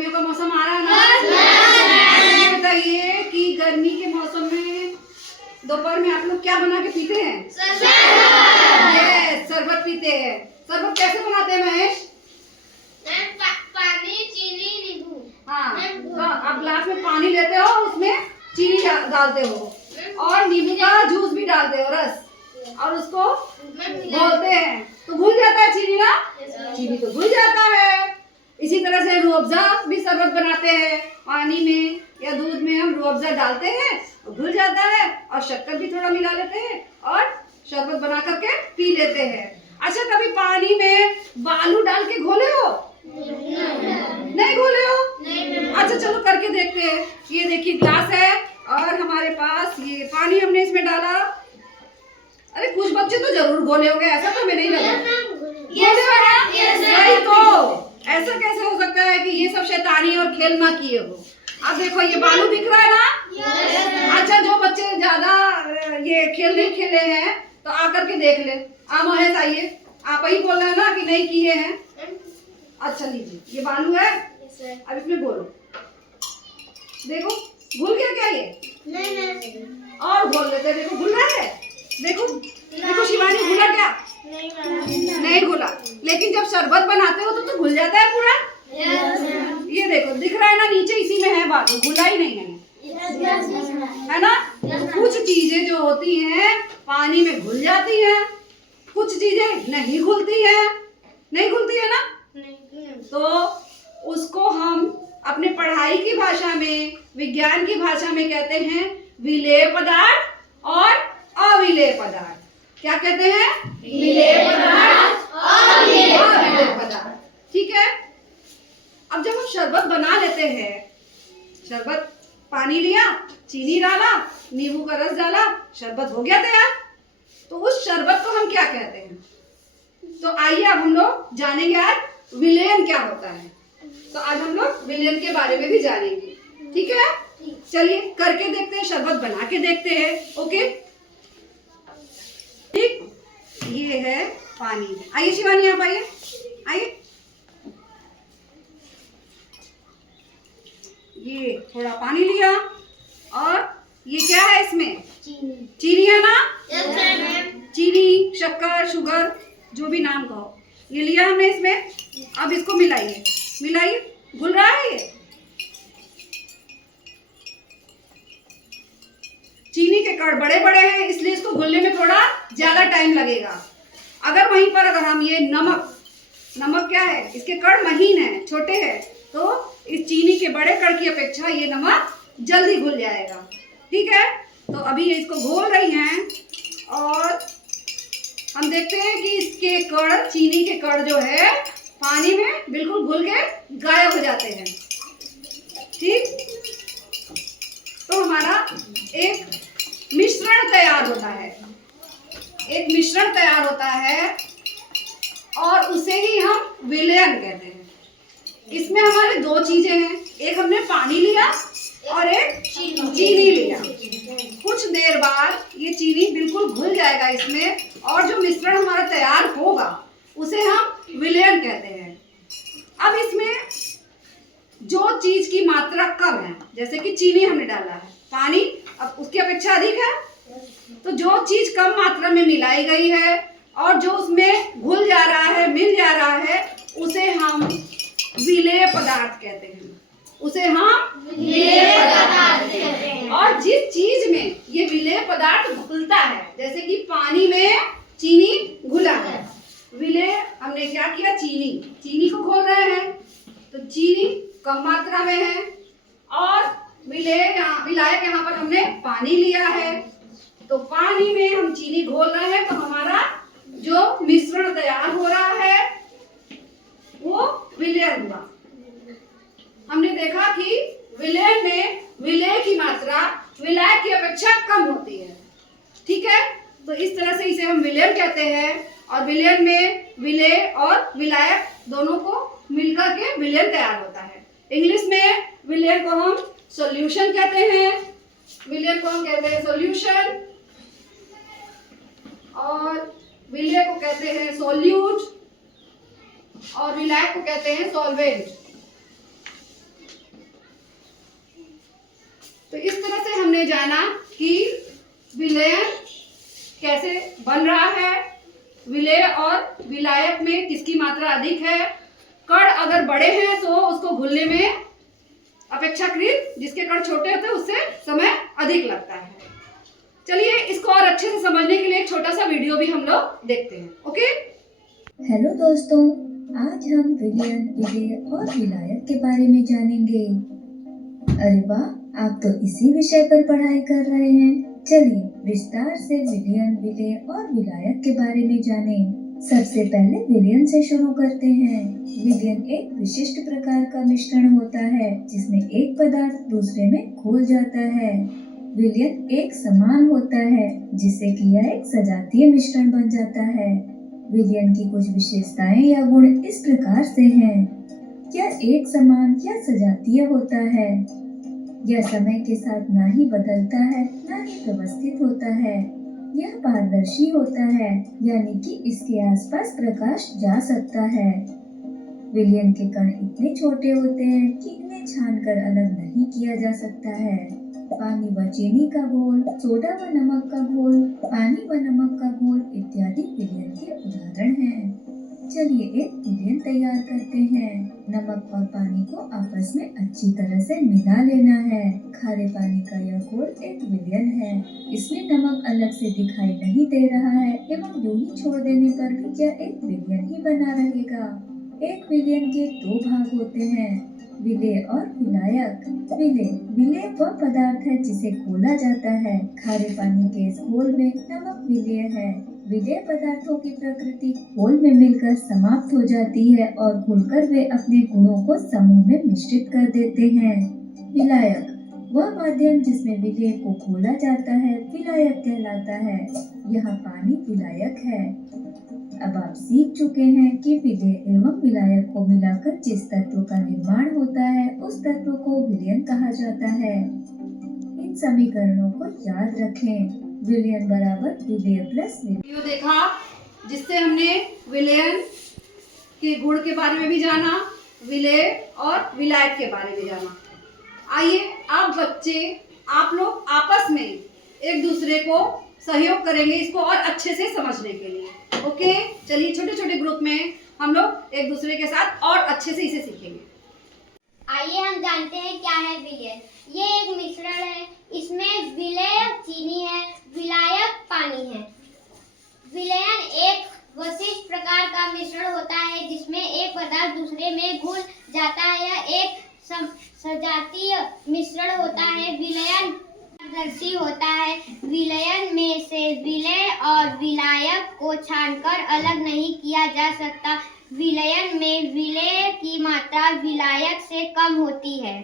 गर्मियों का मौसम आ रहा है ना। ये बताइए कि गर्मी के मौसम में दोपहर में आप लोग क्या बना के पीते हैं? शरबत पीते हैं। शरबत कैसे बनाते हैं महेश? पानी, चीनी, नींबू। हाँ, तो आप ग्लास में पानी लेते हो, उसमें चीनी डालते हो और नींबू का जूस भी डालते हो, रस, और उसको घोलते हैं तो घुल जाता है चीनी ना। चीनी तो घुल जाता है। इसी तरह से रूह अफ़ज़ा भी शरबत बनाते हैं, पानी में या दूध में हम रूह अफ़ज़ा डालते हैं और घुल जाता है, और शक्कर भी थोड़ा मिला लेते हैं और शरबत बना करके पी लेते हैं। अच्छा, कभी पानी में बालू डाल के घोले हो? नहीं घोले हो? अच्छा चलो करके देखते हैं। ये देखिए ग्लास है और हमारे पास ये पानी हमने इसमें डाला। अरे कुछ बच्चे तो जरूर घोले होंगे, ऐसा तो हमें नहीं लगा। घोले हो ना? वही तो। ऐसा कैसे हो सकता है कि ये सब शैतानी और खेल ना किए हो? अब देखो ये बालू दिख रहा है ना। अच्छा, जो बच्चे ज्यादा ये खेल नहीं खेले हैं तो आकर के देख ले। महेश आइए, आप ही बोल रहे हैं ना कि नहीं किए हैं। अच्छा लीजिए, ये बालू है, अब इसमें घोलो। देखो घुल गया क्या ये? नहीं। और घोल लेते, देखो घुल रहा है। देखो देखो शिवानी, घुला क्या? नहीं घुला। लेकिन जब शरबत बनाते हो तो घुल जाता है पूरा। ये देखो दिख रहा है ना, नीचे इसी में है बालू, घुला ही नहीं है ना। कुछ चीजें जो होती हैं पानी में घुल जाती हैं, कुछ चीजें नहीं घुलती है। नहीं घुलती है ना, तो उसको हम अपने पढ़ाई की भाषा में, विज्ञान की भाषा में कहते हैं विलेय पदार्थ और अविलेय पदार्थ। क्या कहते हैं? विलेय पदार्थ और अविलेय पदार्थ। ठीक है। अब जब हम शरबत बना लेते हैं, शरबत पानी लिया, चीनी डाला, नींबू का रस डाला, शरबत हो गया तैयार। तो उस शरबत को हम क्या कहते हैं? तो आइए अब हम लोग जानेंगे आज विलयन क्या होता है। तो आज हम लोग विलयन के बारे में भी जानेंगे। ठीक है, चलिए करके देखते हैं, शरबत बना के देखते हैं। ओके ठीक, ये है पानी। आइए शिवानी, आप आइए, आइए। ये थोड़ा पानी लिया और ये क्या है इसमें? चीनी है ना। चीनी, शक्कर, शुगर, जो भी नाम कहो, ये लिया हमने इसमें। अब इसको मिलाइए, मिलाइए। घुल रहा है ये। चीनी के कण बड़े बड़े हैं, इसलिए इसको घुलने में थोड़ा ज्यादा टाइम लगेगा। अगर वहीं पर अगर हम ये नमक क्या है, इसके कण महीन है, छोटे हैं, तो इस चीनी के बड़े कण की अपेक्षा ये नमक जल्दी घुल जाएगा। ठीक है, तो अभी ये इसको घोल रही हैं और हम देखते हैं कि इसके कण, चीनी के कण जो है पानी में बिल्कुल घुल के गायब हो जाते हैं। ठीक, तो हमारा एक मिश्रण तैयार होता है, एक मिश्रण तैयार होता है और उसे ही हम विलयन कहते हैं। इसमें हमारे दो चीजें हैं, एक हमने पानी लिया और एक चीनी लिया। कुछ देर बाद ये चीनी बिल्कुल घुल जाएगा इसमें, और जो मिश्रण हमारा तैयार होगा उसे हम विलयन कहते हैं। अब इसमें जो चीज की मात्रा कम है, जैसे कि चीनी हमने डाला है, पानी अब उसकी अपेक्षा अधिक है, तो जो चीज कम मात्रा में मिलाई गई है और जो उसमें घुल जा रहा है, मिल जा रहा है, उसे हम विलेय पदार्थ कहते हैं। उसे हम विलेय पदार्थ कहते हैं। और जिस चीज में ये विलेय पदार्थ घुलता है, जैसे कि पानी में चीनी घुला है, विलेय हमने क्या किया, चीनी को घोल रहे हैं, तो चीनी कम मात्रा में है और विलायक यहाँ पर हमने पानी लिया है, तो पानी में हम चीनी घोल रहे हैं, तो हमारा जो मिश्रण तैयार हो रहा है वो विलयन हुआ। हमने देखा कि विलयन में विलेय की मात्रा विलायक की अपेक्षा कम होती है। ठीक है, तो इस तरह से इसे हम विलयन कहते हैं। और विलयन में विलेय और विलायक दोनों को मिलकर के विलयन तैयार होता है। इंग्लिश में विलयन को हम सॉल्यूशन कहते हैं, विलयन को हम कहते हैं सॉल्यूशन, और विलेय को कहते हैं सॉल्यूट, और विलायक को कहते हैं सॉल्वेंट। जाना कि विलयन कैसे बन रहा है, विलेय और विलायक में किसकी मात्रा अधिक है। कण अगर बड़े हैं तो उसको घुलने में अपेक्षाकृत जिसके कण छोटे होते हैं उससे समय अधिक लगता है। चलिए इसको और अच्छे से समझने के लिए एक छोटा सा वीडियो भी हम लोग देखते हैं। ओके, हेलो दोस्तों, आज हम विलयन, विलेय और विलायक के बारे में जानेंगे। अरे वाह, आप तो इसी विषय पर पढ़ाई कर रहे हैं। चलिए विस्तार से विलयन, विलेय और विलायक के बारे में जानें। सबसे पहले विलयन से शुरू करते हैं। विलयन एक विशिष्ट प्रकार का मिश्रण होता है जिसमें एक पदार्थ दूसरे में घुल जाता है। विलयन एक समान होता है जिससे कि यह एक सजातीय मिश्रण बन जाता है। विलयन की कुछ विशेषताएं या गुण इस प्रकार से हैं। यह एक समान या सजातीय होता है। यह समय के साथ ना ही बदलता है ना ही व्यवस्थित होता है। यह पारदर्शी होता है, यानी कि इसके आसपास प्रकाश जा सकता है। विलयन के कण इतने छोटे होते हैं कि इन्हें छानकर अलग नहीं किया जा सकता है। पानी व चीनी का घोल, सोडा व नमक का घोल, पानी व नमक का घोल इत्यादि विलयन के उदाहरण हैं। चलिए एक विलयन तैयार करते हैं। नमक और पानी को आपस में अच्छी तरह से मिला लेना है। खारे पानी का यह घोल एक विलयन है। इसमें नमक अलग से दिखाई नहीं दे रहा है एवं यूं ही छोड़ देने पर भी यह एक विलयन ही बना रहेगा। एक विलयन के दो भाग होते हैं, विलेय और विलायक। विलेय वह पदार्थ है जिसे घोला जाता है। खारे पानी के इस घोल में नमक विलेय है। विलेय पदार्थों की प्रकृति घोल में मिलकर समाप्त हो जाती है और घुलकर वे अपने गुणों को समूह में मिश्रित कर देते हैं। विलायक वह माध्यम जिसमें विलेय को घोला जाता है विलायक कहलाता है। यहाँ पानी विलायक है। अब आप सीख चुके हैं कि विलेय एवं विलायक को मिलाकर जिस तत्व का निर्माण होता है उस तत्व को विलयन कहा जाता है। इन समीकरणों को याद रखें। विलयन बराबर विलेय प्लस वीडियो देखा जिससे हमने विलयन के गुण के बारे में भी जाना, विलेय और विलायक के बारे में जाना। आइए आप बच्चे, आप लोग आपस में एक दूसरे को सहयोग करेंगे इसको और अच्छे से समझने के लिए। ओके, चलिए छोटे छोटे ग्रुप में हम लोग एक दूसरे के साथ और अच्छे से इसे सीखेंगे। आइए हम जानते हैं क्या है विलयन। ये एक मिश्रण है। इसमें विलेय चीनी है, विलायक पानी है। विलयन एक विशिष्ट प्रकार का मिश्रण होता है जिसमें एक पदार्थ दूसरे में घुल जाता है। यह एक सजातीय मिश्रण होता है। विलयन पारदर्शी होता है। विलयन में से विलेय और विलायक को छानकर अलग नहीं किया जा सकता। विलयन में विलेय की मात्रा विलायक से कम होती है।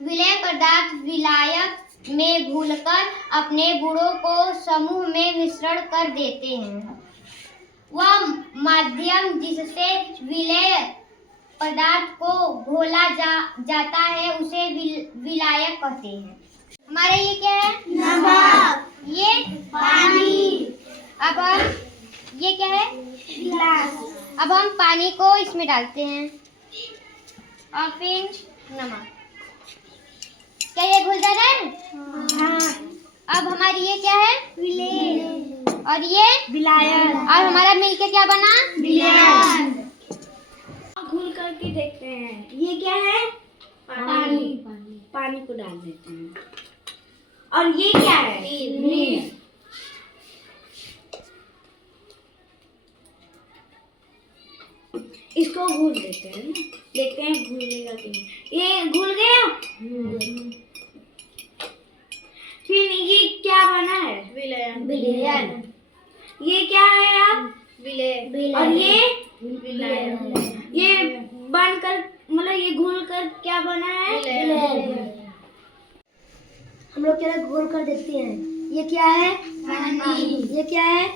विलेय पदार्थ विलायक में घुलकर अपने गुणों को समूह में मिश्रण कर देते हैं। वह माध्यम जिससे विलेय पदार्थ को घोला जाता है उसे विलायक कहते हैं। हमारे ये क्या है? नमक। ये पानी। अब हम ये क्या है? गिलास। अब हम पानी को इसमें डालते हैं और फिर नमक। क्या ये घुल जा रहा है? हाँ। अब हमारी ये क्या है? विलेय। और ये विलायक। और हमारा मिलके क्या बना? विलयन। घुल करके देखते हैं। ये क्या है? पानी। पानी को डाल देते हैं। और ये क्या है? नीर। इसको घुल देते हैं। देखते हैं घुलेगा कि नहीं। ये घुल गया। फिर ये क्या बना है? विलयन। ये क्या है आप? विलेय। और ये विलायक। ये बनकर मतलब ये घुल कर क्या बना है? विलयन। हम लोग क्या घोल कर देखते हैं। ये क्या है? पानी। ये क्या है?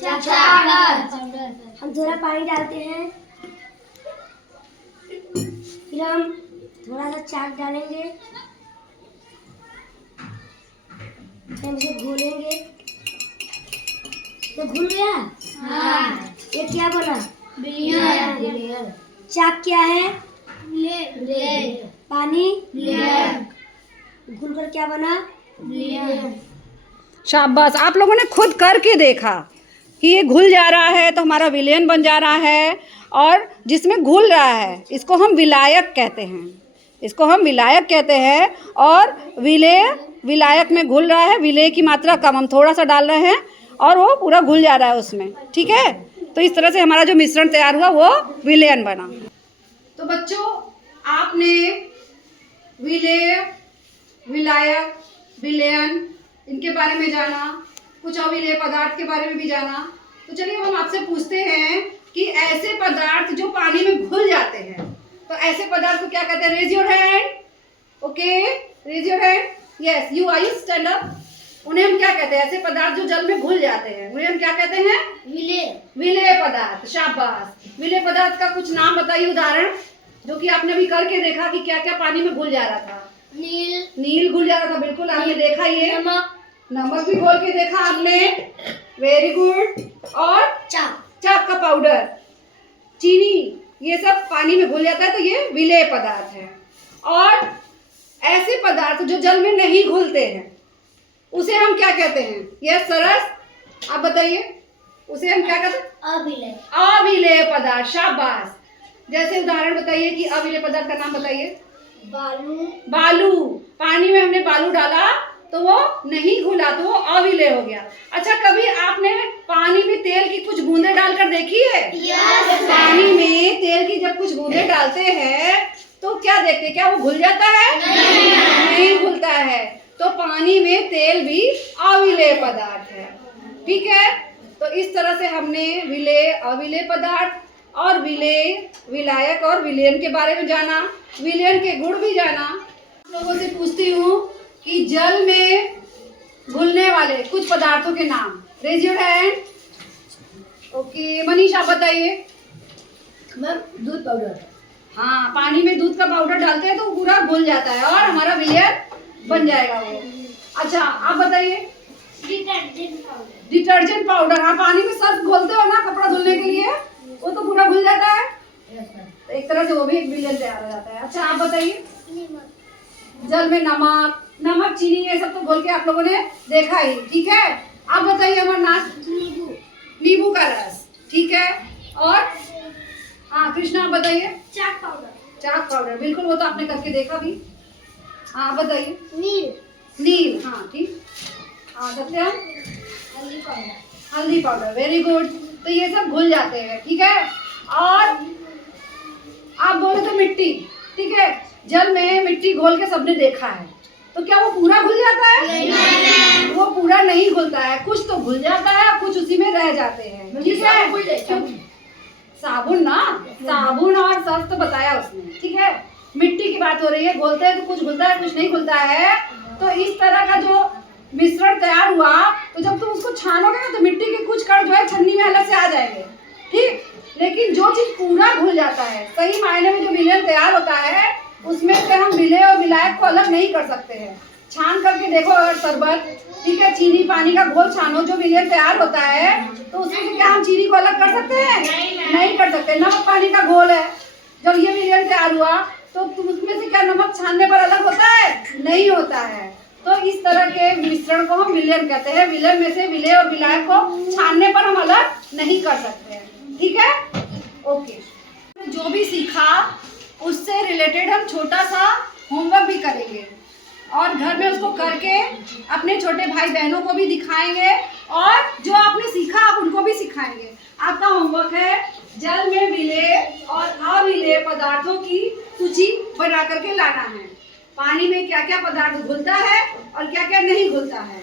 चावल। हम थोड़ा पानी डालते हैं, फिर हम थोड़ा सा चाक डालेंगे, फिर हम इसे घोलेंगे। तो घुल गया। हाँ। ये क्या बना? विलयन। चाक क्या है? विलेय। पानी विलयन। घुलकर क्या बना? शाबाश, आप लोगों ने खुद करके देखा कि ये घुल जा रहा है तो हमारा विलेन बन जा रहा है, और जिसमें घुल रहा है इसको हम विलायक कहते हैं, इसको हम विलायक कहते हैं। और विलायक में घुल रहा है, विलेय की मात्रा कम, हम थोड़ा सा डाल रहे हैं और वो पूरा घुल जा रहा है उसमें, ठीक है। तो इस तरह से हमारा जो मिश्रण तैयार हुआ वो विलेयन बना। तो बच्चों, आपने विलेय, विलायक, विलेयन इनके बारे में जाना, कुछ अविलेय पदार्थ के बारे में भी जाना। तो चलिए हम आपसे पूछते हैं कि ऐसे पदार्थ जो पानी में घुल जाते हैं, तो ऐसे पदार्थ को क्या कहते हैं? Raise your hand. Okay, raise your hand. Yes, you I stand up. उन्हें हम क्या कहते हैं? ऐसे पदार्थ जो जल में घुल जाते हैं, उन्हें हम क्या कहते हैं? विलेय। विलेय पदार्थ। शाबाश। विलेय पदार्थ का कुछ नाम बताइए, उदाहरण, जो कि आपने अभी करके देखा कि क्या क्या पानी में घुल जा रहा था। नील। नील घुल जा रहा था, बिल्कुल आपने देखा। ये नमक। नमक भी घोल के देखा आपने, वेरी गुड। और चाक का पाउडर, चीनी, ये सब पानी में घुल जाता है, तो ये विलेय पदार्थ है। और ऐसे पदार्थ जो जल में नहीं घुलते हैं उसे हम क्या कहते हैं? यस सरस, आप बताइए, उसे हम क्या कहते हैं? अविलेय। अविलेय पदार्थ। शाबाश। जैसे उदाहरण बताइए कि अविलेय पदार्थ का नाम बताइए। बालू। बालू, पानी में हमने बालू डाला तो वो नहीं घुला, तो वो अविलेय हो गया। अच्छा, कभी आपने पानी में तेल की कुछ बूंदें डालकर देखी है? यस। पानी में तेल की जब कुछ बूंदें डालते हैं तो क्या देखते हैं? क्या वो घुल जाता है? नहीं घुलता है। तो पानी में तेल भी अविलेय पदार्थ है, ठीक है। तो इस तरह से हमने विलेय, अविलेय पदार्थ और विलेय, विलायक और विलेयन के बारे में जाना, विलेयन के गुण भी जाना। लोगों से पूछती हूँ कि जल में घुलने वाले कुछ पदार्थों के नाम। Raise your hand. Okay, Manisha बताइए। मैम, दूध पाउडर। हाँ, पानी में दूध का पाउडर डालते हैं तो वो पूरा घुल जाता है और हमारा विलेयन बन जाएगा वो। अच्छा, आप बताइए। Detergent powder. डिटर्जेंट पाउडर, हाँ, पानी में सर्फ घोलते हो ना कपड़ा धुलने के लिए, वो तो पूरा घुल जाता है, तो एक तरह से वो भी एक विलेयन तैयार हो जाता है। अच्छा, आप बताइए। जल में नमक, चीनी, ये सब तो घोल के आप लोगों ने देखा ही, ठीक है। आप बताइए अमरनाथ। नींबू का रस, ठीक है। और हाँ कृष्णा, आप बताइए। चाक पाउडर। चाक पाउडर, बिल्कुल, वो तो आपने करके देखा भी। हाँ बताइए। नील। हाँ, ठीक। हाँ सत्यम। हल्दी पाउडर। हल्दी पाउडर, वेरी गुड। तो ये सब घुल जाते हैं, ठीक है। और आप बोले तो मिट्टी, ठीक है। जल में मिट्टी घोल के सबने देखा है, तो क्या वो पूरा घुल जाता है? नहीं, वो पूरा नहीं घुलता है, कुछ तो घुल जाता है, कुछ उसी में रह जाते हैं, ठीक है। साबुन ना, साबुन और सर्फ तो बताया उसने, ठीक है। मिट्टी की बात हो रही है, घुलते हैं तो कुछ घुलता है, कुछ नहीं घुलता है। तो इस तरह का जो मिश्रण तैयार हुआ, तो जब तुम उसको छानोगे ना तो मिट्टी के कुछ कण जो है छन्नी में अलग से आ जाएंगे, ठीक। लेकिन जो चीज पूरा घुल जाता है, सही मायने में जो विलेयन तैयार होता है, उसमें से हम विलेय और विलायक को अलग नहीं कर सकते हैं। छान करके देखो अगर शरबत, ठीक है, चीनी पानी का घोल छानो, जो विलेयन तैयार होता है, तो उसमें से क्या हम चीनी को अलग कर सकते हैं? नहीं कर सकते। नमक पानी का घोल है, जब ये विलेयन तैयार हुआ तो उसमें से क्या नमक छानने पर अलग होता है? नहीं होता है। तो इस तरह के मिश्रण को हम विलेयन कहते हैं। विलेयन में से विलेय और विलायक को छानने पर हम अलग नहीं कर सकते हैं, ठीक है। ओके, जो भी सीखा उससे रिलेटेड हम छोटा सा होमवर्क भी करेंगे और घर में उसको करके अपने छोटे भाई बहनों को भी दिखाएंगे, और जो आपने सीखा आप उनको भी सिखाएंगे। आपका होमवर्क है जल में विलेय और अविलेय पदार्थों की सूची बना करके लाना है। पानी में क्या क्या पदार्थ घुलता है और क्या क्या नहीं घुलता है,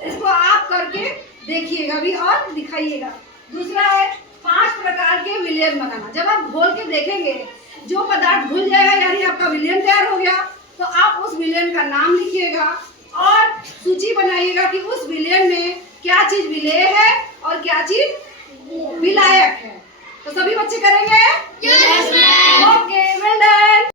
इसको आप करके देखिएगा भी और दिखाइएगा। दूसरा है 5 प्रकार के विलेयन बनाना। जब आप घोल के देखेंगे, जो पदार्थ घुल जाएगा यानी आपका विलेयन तैयार हो गया, तो आप उस विलेयन का नाम लिखिएगा और सूची बनाइएगा कि उस विलेयन में क्या चीज विलेय है और क्या चीज विलायक है। तो सभी बच्चे करेंगे? Yes ma'am. Okay, well done.